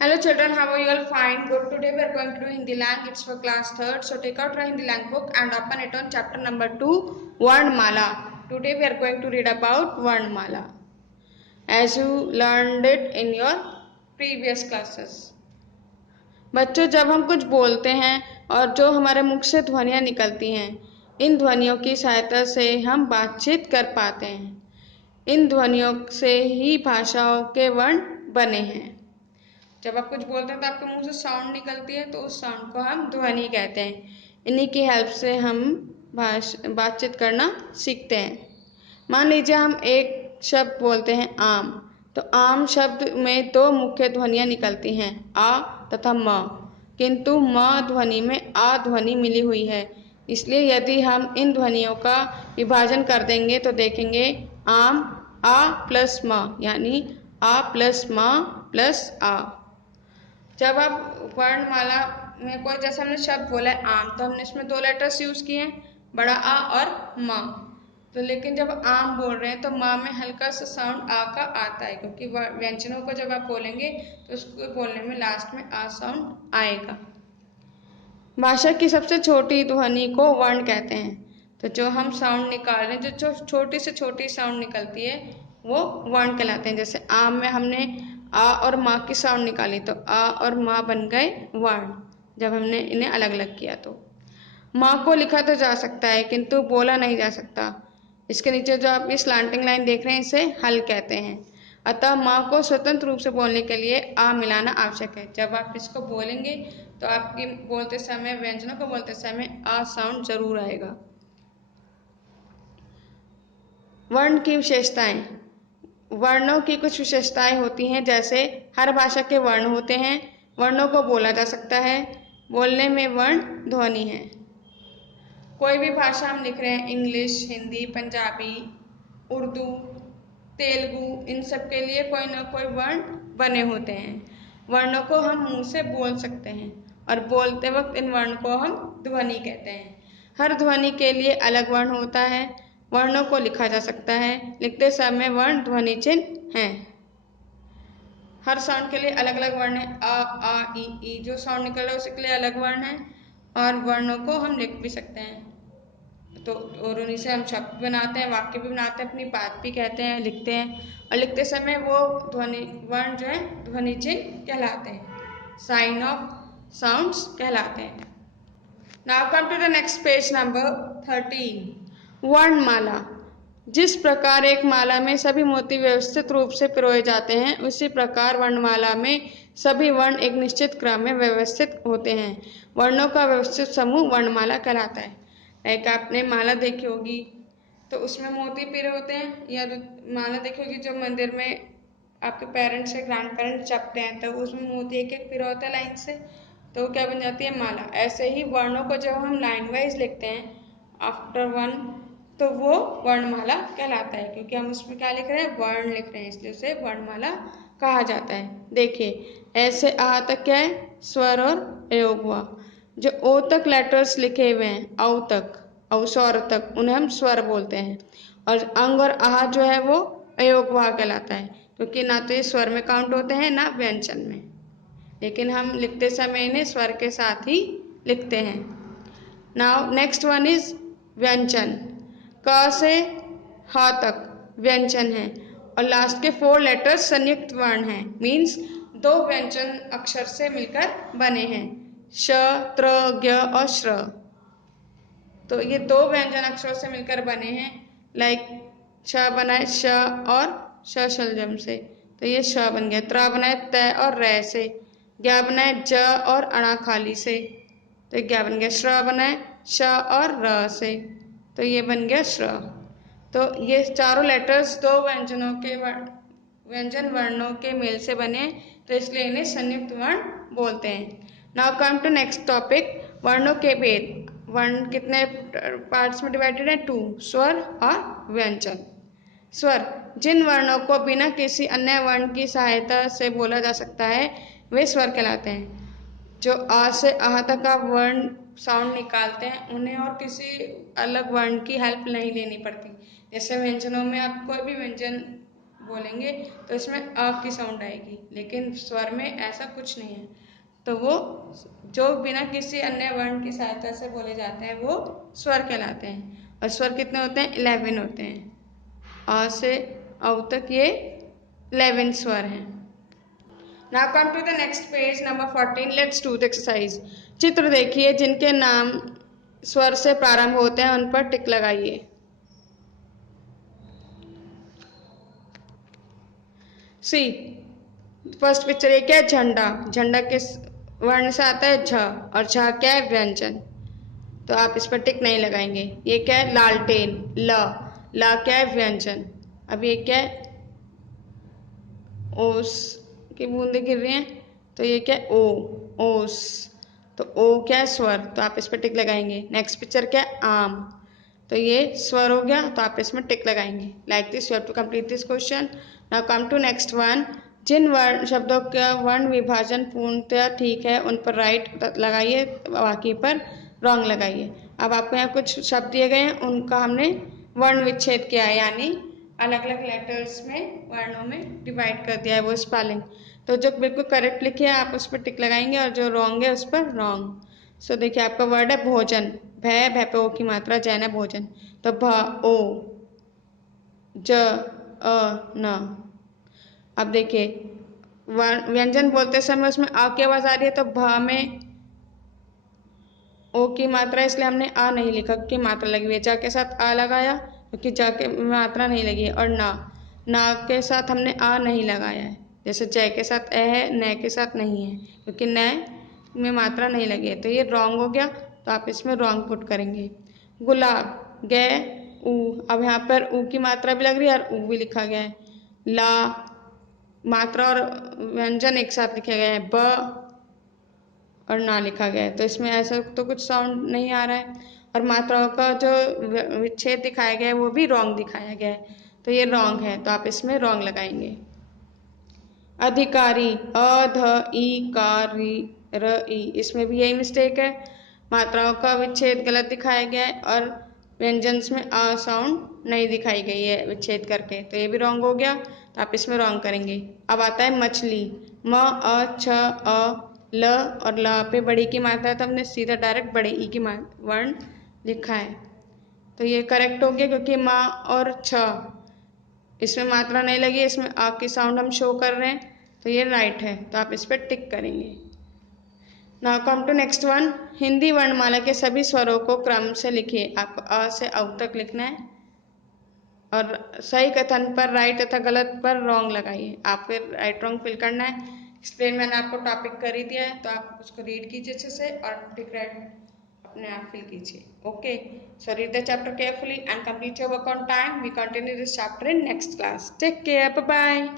Hello children, how are you all? Fine, good. Today we are going to do Hindi lang. It's for class 3rd. So take out your Hindi lang book and open it on chapter number 2, Varnmala. Today we are going to read about Varnmala, as you learned it in your previous classes. बच्चों, जब हम कुछ बोलते हैं और जो हमारे मुख से ध्वनियाँ निकलती हैं, इन ध्वनियों की सहायता से हम बातचीत कर पाते हैं। इन ध्वनियों से ही भाषाओं के वर्ण बने हैं। जब आप कुछ बोलते हैं तो आपके मुंह से साउंड निकलती है, तो उस साउंड को हम ध्वनि कहते हैं। इन्हीं की हेल्प से हम बातचीत करना सीखते हैं। मान लीजिए हम एक शब्द बोलते हैं आम, तो आम शब्द में दो मुख्य ध्वनियाँ निकलती हैं, आ तथा म, किंतु म ध्वनि में आ ध्वनि मिली हुई है। इसलिए यदि हम इन ध्वनियों का विभाजन कर देंगे तो देखेंगे आम आ प्लस म, यानी आ प्लस म प्लस आ। जब आप वर्णमाला में कोई, जैसे हमने शब्द बोला है आम, तो हमने इसमें दो लेटर्स यूज किए हैं, बड़ा आ और म। तो लेकिन जब आम बोल रहे हैं तो माँ में हल्का सा साउंड आ का आता है, क्योंकि व्यंजनों को जब आप बोलेंगे तो उसको बोलने में लास्ट में आ साउंड आएगा। भाषा की सबसे छोटी ध्वनि को वर्ण कहते हैं। तो जो हम साउंड निकाल रहे हैं, जो छोटी से छोटी साउंड निकलती है, वो वर्ण कहलाते हैं। जैसे आम में हमने आ और माँ की साउंड निकाली, तो आ और माँ बन गए वर्ण। जब हमने इन्हें अलग अलग किया तो माँ को लिखा तो जा सकता है, किंतु बोला नहीं जा सकता। इसके नीचे जो आप ये स्लांटिंग लाइन देख रहे हैं, इसे हल कहते हैं। अतः माँ को स्वतंत्र रूप से बोलने के लिए आ मिलाना आवश्यक है। जब आप इसको बोलेंगे तो आपकी बोलते समय, व्यंजनों को बोलते समय आ साउंड जरूर आएगा। वर्ण की विशेषताएं। वर्णों की कुछ विशेषताएं होती हैं, जैसे हर भाषा के वर्ण होते हैं, वर्णों को बोला जा सकता है, बोलने में वर्ण ध्वनि है। कोई भी भाषा हम लिख रहे हैं, इंग्लिश, हिंदी, पंजाबी, उर्दू, तेलुगु, इन सब के लिए कोई ना कोई वर्ण बने होते हैं। वर्णों को हम मुंह से बोल सकते हैं और बोलते वक्त इन वर्ण को हम ध्वनि कहते हैं। हर ध्वनि के लिए अलग वर्ण होता है। वर्णों को लिखा जा सकता है, लिखते समय वर्ण ध्वनि चिन्ह हैं। हर साउंड के लिए अलग अलग वर्ण है। आ ई, जो साउंड निकल रहा है उसके लिए अलग वर्ण है, और वर्णों को हम लिख भी सकते हैं। तो और उन्हीं से हम शब्द बनाते हैं, वाक्य भी बनाते हैं, अपनी बात भी कहते हैं, लिखते हैं। और लिखते समय वो ध्वनि वर्ण जो है ध्वनि चिन्ह कहलाते हैं, साइन ऑफ साउंड्स कहलाते हैं। Now come to the next page number 13। वर्णमाला। जिस प्रकार एक माला में सभी मोती व्यवस्थित रूप से पिरोए जाते हैं, उसी प्रकार वर्णमाला में सभी वर्ण एक निश्चित क्रम में व्यवस्थित होते हैं। वर्णों का व्यवस्थित समूह वर्णमाला कहलाता है। एक आपने माला देखी होगी तो उसमें मोती पिरे होते हैं, या माला देखी होगी जो मंदिर में आपके पेरेंट्स या ग्रैंड पेरेंट्स जपते हैं, तो उसमें मोती एक एक पिरा होता है लाइन से, तो वो क्या बन जाती है, माला। ऐसे ही वर्णों को जब हम लाइन वाइज लिखते हैं आफ्टर वन, तो वो वर्णमाला कहलाता है, क्योंकि हम उसमें क्या लिख रहे हैं, वर्ण लिख रहे हैं, इसलिए उसे वर्णमाला कहा जाता है। देखिए ऐसे आ तक क्या है, स्वर और अयोग हुआ। जो ओ तक लेटर्स लिखे हुए हैं, औ तक, औ स्वर तक, उन्हें हम स्वर बोलते हैं। और अंग और आह जो है वो अयोगवाह कहलाता है, क्योंकि ना तो ये स्वर में काउंट होते हैं ना व्यंजन में, लेकिन हम लिखते समय इन्हें स्वर के साथ ही लिखते हैं। नाउ नेक्स्ट वन इज व्यंजन। क से ह तक व्यंजन है, और लास्ट के 4 लेटर्स संयुक्त वर्ण हैं, मीन्स 2 व्यंजन अक्षर से मिलकर बने हैं, श, त्र, ज्ञ और श्र। तो ये 2 व्यंजन अक्षरों से मिलकर बने हैं। लाइक श बनाए श और श शलजम से, तो ये श बन गया। त्र बनाए त और रै से। ज्ञ बनाए ज और अणा खाली से, तो ज्ञ बन गया। श्र बनाए श और र से, तो ये बन गया श्र। तो ये चारों लेटर्स 2 व्यंजन वर्णों के मेल से बने, तो इसलिए इन्हें संयुक्त वर्ण बोलते हैं। Now come to next topic, वर्णों के भेद। वर्ण कितने पार्ट्स में डिवाइडेड है, 2, स्वर और व्यंजन। स्वर, जिन वर्णों को बिना किसी अन्य वर्ण की सहायता से बोला जा सकता है, वे स्वर कहलाते हैं। जो आ से आह तक का वर्ण साउंड निकालते हैं, उन्हें और किसी अलग वर्ण की हेल्प नहीं लेनी पड़ती। जैसे व्यंजनों में आप कोई भी व्यंजन बोलेंगे तो इसमें अ की साउंड आएगी, लेकिन स्वर में ऐसा कुछ नहीं है। तो वो जो बिना किसी अन्य वर्ण की सहायता से बोले जाते हैं वो स्वर कहलाते हैं। और स्वर कितने होते हैं? 11 होते हैं। अ से औ तक ये 11 स्वर हैं। Now come to the next page number 14। Let's do the exercise. चित्र देखिए जिनके नाम स्वर से प्रारंभ होते हैं उन पर टिक लगाइए। सी फर्स्ट पिक्चर ये क्या है? झंडा। झंडा किस वर्ण से आता है? झ। और झ क्या है? व्यंजन। तो आप इस पर टिक नहीं लगाएंगे। ये क्या है? लालटेन। ल। ला क्या है? व्यंजन। अब ये क्या है? ओस की बूंदें गिर रही हैं, तो ये क्या है? ओ। ओस। तो ओ क्या है? स्वर, तो आप इस पर टिक लगाएंगे। नेक्स्ट पिक्चर क्या है? आम। तो ये स्वर हो गया, तो आप इसमें टिक लगाएंगे। Like this you have to complete this question. Now come to next one. जिन वर्ण शब्दों का वर्ण विभाजन पूर्णतः ठीक है उन पर राइट लगाइए, बाकी पर रॉन्ग लगाइए। अब आपको यहाँ कुछ शब्द दिए गए हैं, उनका हमने वर्ण विच्छेद किया है, यानी अलग अलग लेटर्स में वर्णों में डिवाइड कर दिया है वो स्पेलिंग। तो जो बिल्कुल करेक्ट लिखे है आप उस पर टिक लगाएंगे और जो रॉन्ग है उस पर रॉन्ग। सो देखिए आपका वर्ड है भोजन। भय, भय पे ओ की मात्रा, जैन है भोजन। तो भ ओ, ज अ न। अब देखिए व्यंजन बोलते समय उसमें आ की आवाज आ रही है, तो भ में ओ की मात्रा, इसलिए हमने आ नहीं लिखा की मात्रा लगी हुई है। ज के साथ आ लगाया क्योंकि ज के मात्रा नहीं लगी है। और ना के साथ हमने आ नहीं लगाया है। जैसे जय के साथ ए है, न के साथ नहीं है क्योंकि न में मात्रा नहीं लगी है। तो ये रॉन्ग हो गया, तो आप इसमें रॉन्ग पुट करेंगे। गुलाब, गे ऊ। अब यहाँ पर ऊ की मात्रा भी लग रही है और ऊ भी लिखा गया है। ला, मात्रा और व्यंजन एक साथ लिखे गए हैं। ब और ना लिखा गया है, तो इसमें ऐसा तो कुछ साउंड नहीं आ रहा है। और मात्राओं का जो विच्छेद दिखाया गया है वो भी रॉन्ग दिखाया गया है, तो ये रॉन्ग है, तो आप इसमें रॉन्ग लगाएंगे। अधिकारी, अ ध ई का री र ई, इसमें भी यही मिस्टेक है। मात्राओं का विच्छेद गलत दिखाया गया है और व्यंजन्स में अ साउंड नहीं दिखाई गई है विच्छेद करके, तो ये भी रॉन्ग हो गया, तो आप इसमें रॉन्ग करेंगे। अब आता है मछली। म अ छ अ ल और ल पे बड़ी की मात्रा है, तो हमने सीधा डायरेक्ट बड़े ई की वर्ण लिखा है, तो ये करेक्ट हो गया क्योंकि माँ और छ इसमें मात्रा नहीं लगी, इसमें आ की साउंड हम शो कर रहे हैं, तो ये राइट है, तो आप इस पर टिक करेंगे। Now come to next one. Hindi वर्णमाला के सभी स्वरों को क्रम से लिखिए। आपको अ से औ तक लिखना है और सही कथन पर राइट तथा गलत पर रॉन्ग लगाइए। आप फिर राइट रॉन्ग फिल करना है। एक्सप्लेन मैंने आपको टॉपिक कर ही दिया है, तो आप उसको रीड कीजिए अच्छे से और टिक राइट अपने आप फिल कीजिए। Okay, so read the chapter carefully and complete your work on time. We continue this chapter in next class. Take care, bye bye.